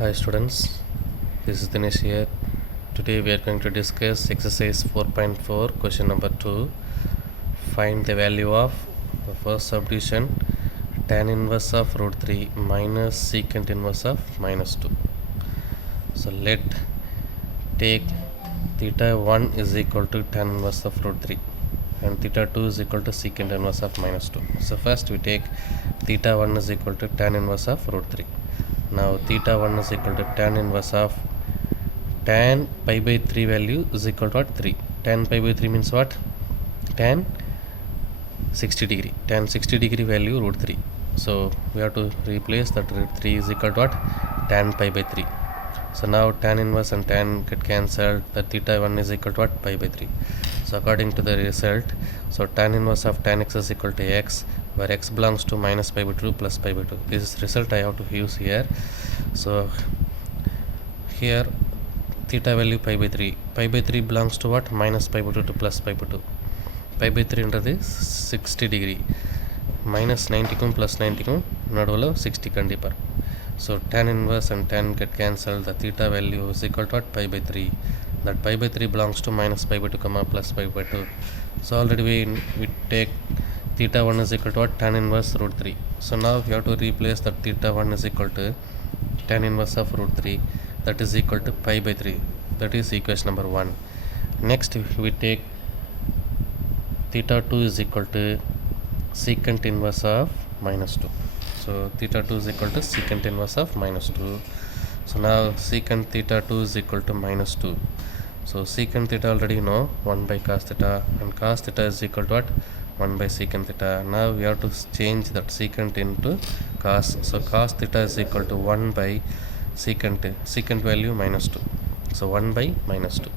Hi students, this is Dinesh here. Today we are going to discuss exercise 4.4 question number 2. Find the value of the first subdivision tan inverse of root 3 minus secant inverse of minus 2. So let take theta 1 is equal to tan inverse of root 3 and theta 2 is equal to secant inverse of minus 2. So first we take theta 1 is equal to tan inverse of root 3. Now theta 1 is equal to tan inverse of tan pi by 3 value is equal to what? 3. Tan pi by 3 means what? Tan 60 degree. Tan 60 degree value root 3. So we have to replace that root 3 is equal to what? Tan pi by 3. So now tan inverse and tan get cancelled. The theta 1 is equal to what? Pi by 3. So according to the result, so tan inverse of tan x is equal to x, where x belongs to minus pi by 2 plus pi by 2. This is result I have to use here. So here theta value pi by 3. Pi by 3 belongs to what? Minus pi by 2 to plus pi by 2. Pi by 3 under this 60 degree. Minus 90 plus 90 நடுவில் 60 கண்டிப்பாக. So tan inverse and tan get cancelled. The theta value is equal to what? Pi by 3. That pi by 3 belongs to minus pi by 2 comma plus pi by 2. So already we take theta 1 is equal to what? Tan inverse root 3. So now we have to replace that theta 1 is equal to tan inverse of root 3, that is equal to pi by 3. That is equation number 1. Next we take theta 2 is equal to secant inverse of minus 2. So theta 2 is equal to secant inverse of minus 2. So now secant theta 2 is equal to minus 2. So secant theta already you know 1 by cos theta, and cos theta is equal to what? 1 by secant theta. Now we have to change that secant into cos. So cos theta is equal to 1 by secant value minus 2. So 1 by minus 2.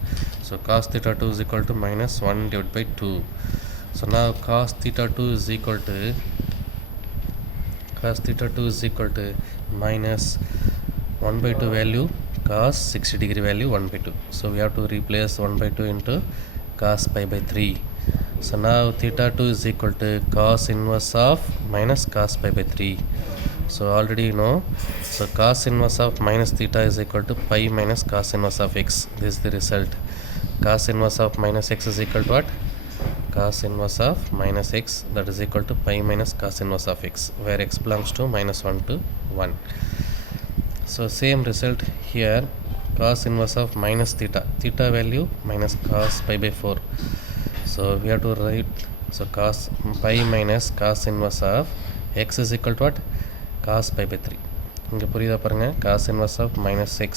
So cos theta 2 is equal to minus 1 divided by 2. So now cos theta 2 is equal to minus 1 by 2 value cos 60 degree value 1 by 2. So we have to replace 1 by 2 into cos pi by 3. So now theta 2 is equal to cos inverse of minus cos pi by 3. So already you know, so cos inverse of minus theta is equal to pi minus cos inverse of x. This is the result. Cos inverse of minus x is equal to what? Cos inverse of minus x, that is equal to pi minus cos inverse of x, where x belongs to minus 1 to 1. So same result here, cos inverse of minus theta value minus cos pi by 4. So we have to write, so cos pi minus cos inverse of x is equal to what? Cos pi by 3. இங்கே புரியுதா பாருங்க, cos inverse of minus x,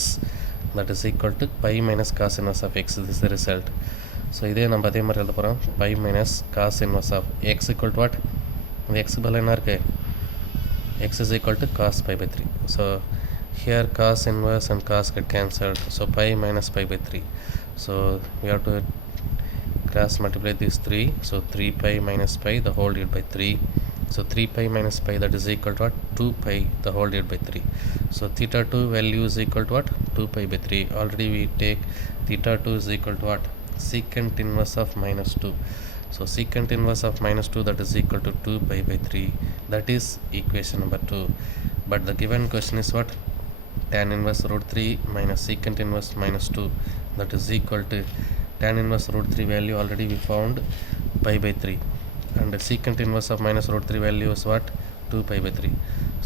that is equal to pi minus cos inverse of x. This is the result. So இதே நம்ம அதே மாதிரி எழுத போகிறோம், pi minus cos inverse of x equal to what? இந்த x பதில் என்ன இருக்கு? X is equal to cos pi by 3. So here cos inverse and cos get cancelled. So pi minus pi by 3. So we have to cross multiply these 3. So 3 pi minus pi the whole divided by 3. So 3 pi minus pi, that is equal to what? 2 pi the whole divided by 3. So theta 2 value is equal to what? 2 pi by 3. Already we take theta 2 is equal to what? Secant inverse of minus 2. So secant inverse of minus 2, that is equal to 2 pi by 3. That is equation number 2. But the given question is what? Tan inverse root 3 minus secant inverse minus 2, that is equal to tan inverse root 3 value already we found pi by 3, and the secant inverse of minus root 3 value is what? 2 pi by 3.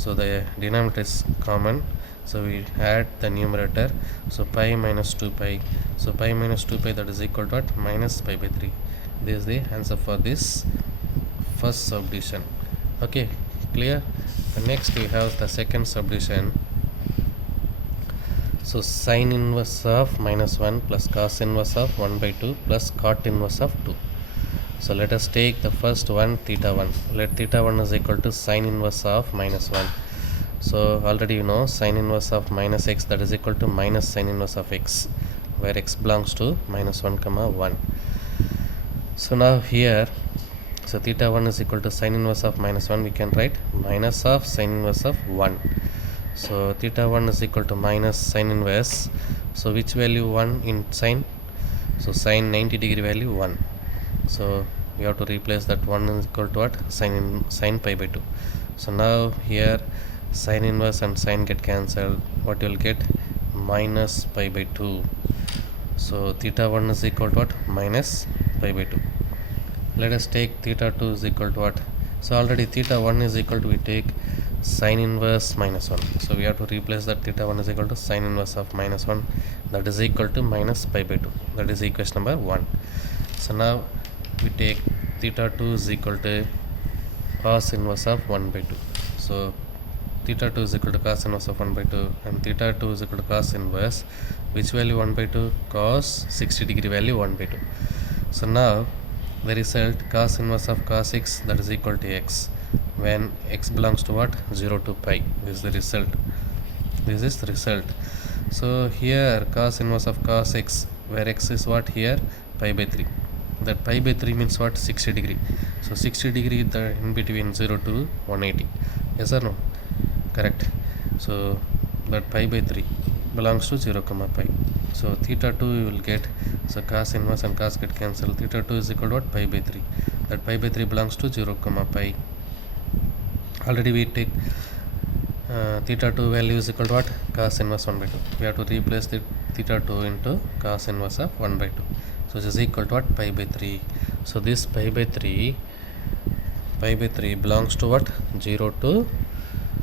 So the denominator is common, so we add the numerator. So pi minus 2 pi, so pi minus 2 pi, that is equal to what? Minus pi by 3. This is the answer for this first subdivision. Okay, clear? The next we have the second subdivision. So sin inverse of minus 1 plus cos inverse of 1 by 2 plus cot inverse of 2. So let us take the first one, theta 1. Let theta 1 is equal to sin inverse of minus 1. So already you know sin inverse of minus x, that is equal to minus sin inverse of x, where x belongs to minus 1 comma 1. So now here, so theta 1 is equal to sin inverse of minus 1, we can write minus of sin inverse of 1. So theta 1 is equal to minus sin inverse. So which value 1 in sin? So sin 90 degree value 1. So we have to replace that 1 is equal to what? Sin pi by 2. So now here Sine inverse and sine get cancelled. What you will get? Minus pi by 2. So theta 1 is equal to what? Minus pi by 2. Let us take theta 2 is equal to what? So already theta 1 is equal to, we take sine inverse minus 1. So we have to replace that theta 1 is equal to sine inverse of minus 1. That is equal to minus pi by 2. That is equation number 1. So now we take theta 2 is equal to cos inverse of 1 by 2. So theta 2 is equal to cos inverse of 1 by 2, and theta 2 is equal to cos inverse, which value 1 by 2? Cos 60 degree value 1 by 2. So now the result, cos inverse of cos x, that is equal to x, when x belongs to what? 0 to pi. This is the result. This is the result. So here cos inverse of cos x, where x is what? Here pi by 3. That pi by 3 means what? 60 degree. So 60 degree the in between 0 to 180. Yes or no? Correct. So that pi by 3 belongs to 0 comma pi. So theta 2 you will get, so cos inverse and cos get cancelled. Theta 2 is equal to what? Pi by 3. That pi by 3 belongs to 0 comma pi. Already we take theta 2 value is equal to what? Cos inverse 1 by 2. We have to replace the theta 2 into cos inverse of 1 by 2. So this is equal to what? Pi by 3. So this pi by 3 belongs to what? 0 to,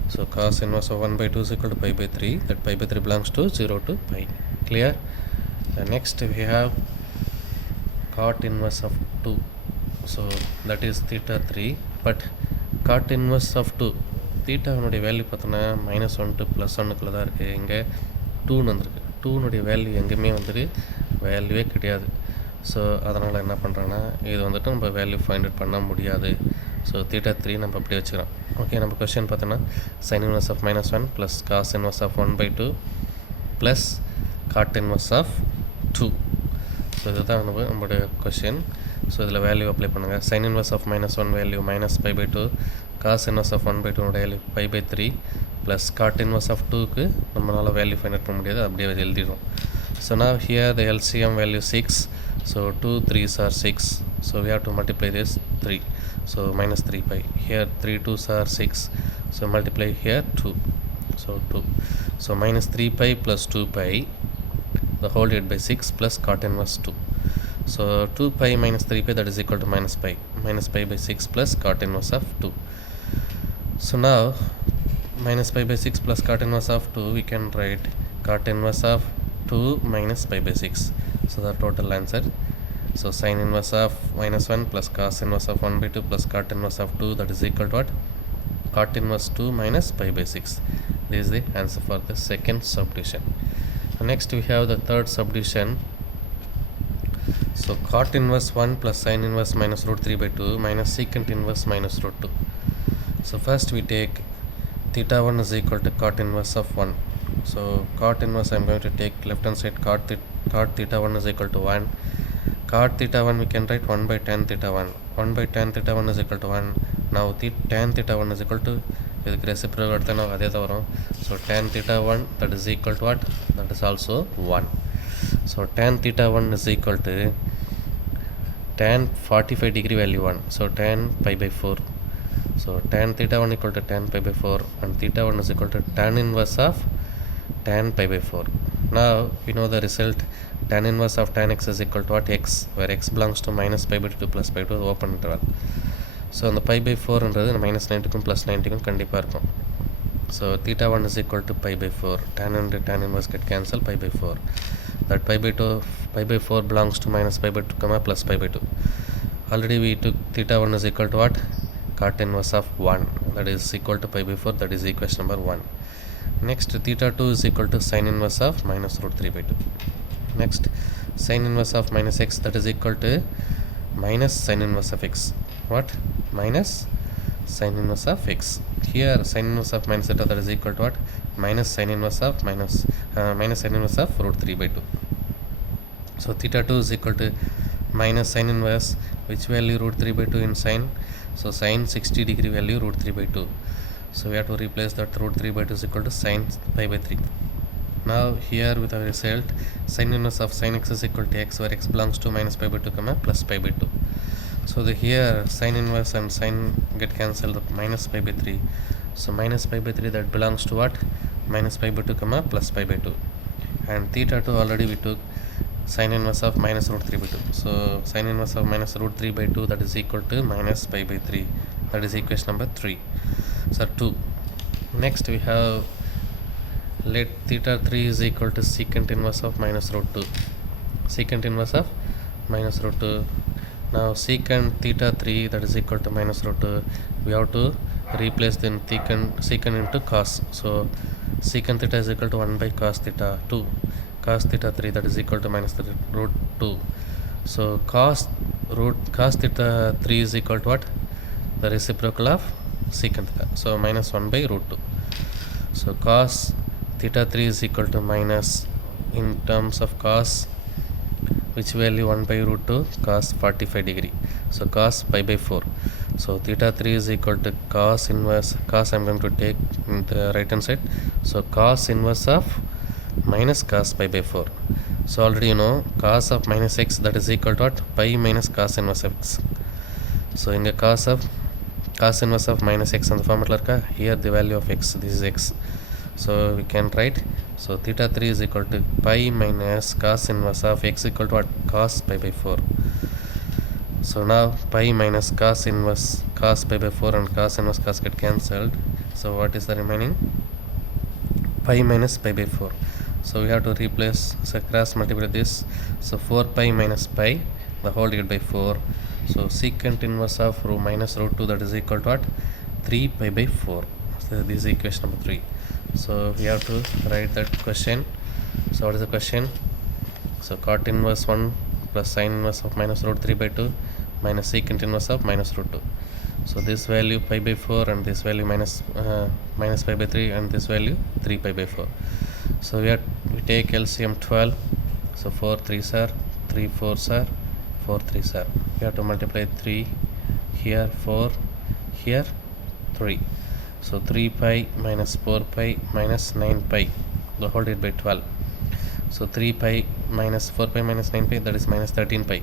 so cos inverse of 1 by 2 is equal to pi by 3. That pi by 3 belongs to 0 to pi. Clear? Next we have cot inverse of 2. So that is theta 3. But cot inverse of 2, theta உன்னுடைய value பார்த்தோன்னா -1 to +1 தான் இருக்குது. இங்கே 2ன்னு வந்திருக்கு. 2னுடைய value எங்கேயுமே வந்துட்டு வேல்யூவே கிடையாது. So அதனால் என்ன பண்ணுறாங்கன்னா இது வந்துட்டு நம்ம வேல்யூ ஃபைண்ட் அவுட் பண்ண முடியாது. ஸோ theta 3 நம்ம அப்படியே வச்சுக்கிறோம். ஓகே, நம்ம கொஸ்டின் பார்த்தோன்னா sin inverse of -1 plus cos inverse of 1 by 2 plus cot inverse of 2. So இதுதான் நம்மளுடைய கொஸ்டின். ஸோ இதில் வேல்யூ அப்ளை பண்ணுங்கள். sin inverse of -1 value minus pi by 2, cos inverse of 1 by 2 value pi by 3 plus cot inverse of 2க்கு நம்மளால் value find out பண்ண முடியாது, அப்படியே எழுதிடும். So now here the LCM value 6. So 2 3s are 6. So we have to multiply this 3. So minus 3 pi. Here 3 2s are 6. So multiply here 2. So 2. So minus 3 pi plus 2 pi, the whole divided by 6 plus cot inverse 2. So 2 pi minus 3 pi, that is equal to minus pi. Minus pi by 6 plus cot inverse of 2. So now minus pi by 6 plus cot inverse of 2, we can write cot inverse of 2 minus pi by 6. So the total answer. So sin inverse of -1 plus cos inverse of 1 by 2 plus cot inverse of 2, that is equal to what? Cot inverse 2 minus pi by 6. This is the answer for the second subdivision. Next we have the third subdivision. So cot inverse 1 plus sin inverse minus root 3 by 2 minus secant inverse minus root 2. So first we take theta 1 is equal to cot inverse of 1. So cot inverse, I am going to take left hand side, cot theta 1 is equal to 1. Cot theta 1 we can write 1 by tan theta 1. 1 by tan theta 1 is equal to 1. Now tan theta 1 is equal to, இதுக்கு reciprocal எடுத்தா நம்ம அதே தான் வரும். So tan theta 1, that is equal to what? That is also 1. So tan theta 1 is equal to tan 45 degree value 1. So tan pi by 4. So tan theta 1 equal to tan pi by 4, and theta 1 is equal to tan inverse of tan pi by 4. Now we know the result. Tan inverse of tan x is equal to what? X, where x belongs to minus pi by 2 plus pi by 2 open interval. So அந்த pi by 4 ன்றது -90க்கும் +90க்கும் கண்டிப்பாக இருக்கும். So theta 1 is equal to pi by 4. Tan and tan inverse get cancelled, pi by 4. That pi by 4 belongs to minus pi by 2 comma plus pi by 2. Already we took theta 1 is equal to what? Cot inverse of 1, that is equal to pi by 4. That is equation number 1. Next theta 2 is equal to sin inverse of minus root 3 by 2. Next sin inverse of minus x, that is equal to minus sin inverse of x. What? Minus sin inverse of x. Here sin inverse of minus theta, that is equal to what? Minus sin inverse of minus sin inverse of root 3 by 2. So theta 2 is equal to minus sin inverse, which value? Root 3 by 2 in sin. So sin 60 degree value root 3 by 2. So we have to replace that root 3 by 2 is equal to sin pi by 3. Now here with our result, sin inverse of sin x is equal to x, where x belongs to minus pi by 2 comma plus pi by 2. So the here sin inverse and sin get cancelled, minus pi by 3. So minus pi by 3, that belongs to what? Minus pi by 2 comma plus pi by 2. And theta 2 already we took sine inverse of minus root 3 by 2. So sine inverse of minus root 3 by 2, that is equal to minus pi by 3. That is equation number 3. So 2. Next we have, let theta 3 is equal to secant inverse of minus root 2. Secant inverse of minus root 2. Now secant theta 3, that is equal to minus root 2. We have to replace then secant into cos. So secant theta is equal to 1 by cos theta 2. Cos theta 3, that is equal to minus root 2. So cos theta 3 is equal to what? The reciprocal of secant theta. So minus 1 by root 2. So cos theta 3 is equal to minus, in terms of cos, which value? 1 by root 2, cos 45 degree. So cos pi by 4. So theta 3 is equal to cos inverse, cos I'm going to take in the right hand side. So cos inverse of minus cos pi by 4. So already you know cos of minus x, that is equal to what? Pi minus cos inverse of x. So in the cos inverse of minus x on the formula, here the value of x, this is x. So we can write, so theta 3 is equal to pi minus cos inverse of x equal to what? Cos pi by 4. So now pi minus cos inverse cos pi by 4 and cos inverse cos get cancelled. So what is the remaining? Pi minus pi by 4. So we have to replace, so cross multiply this. So 4 pi minus pi, the whole divided by 4. So secant inverse of minus root 2, that is equal to what? 3 pi by 4. So this is equation number 3. So we have to write that question. So what is the question? So cot inverse 1 plus sine inverse of minus root 3 by 2 minus secant inverse of minus root 2. So this value pi by 4 and this value minus pi by 3 and this value 3 pi by 4. So we take LCM 12. So 4 3s are 3 4s are 4 3s are. We have to multiply 3 here, 4 here, 3. So 3 pi minus 4 pi minus 9 pi, the whole divided by 12. So 3 pi minus 4 pi minus 9 pi, that is minus 13 pi.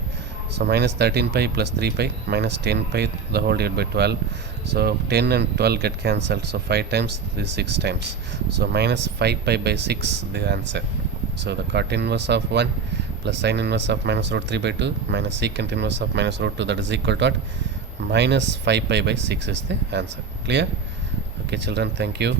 So minus 13 pi plus 3 pi minus 10 pi, the whole divided by 12. So 10 and 12 get cancelled. So 5 times, this is 6 times. So minus 5 pi by 6, the answer. So the cot inverse of 1 plus sine inverse of minus root 3 by 2 minus secant inverse of minus root 2, that is equal to what? Minus 5 pi by 6 is the answer. Clear? Okay children, thank you.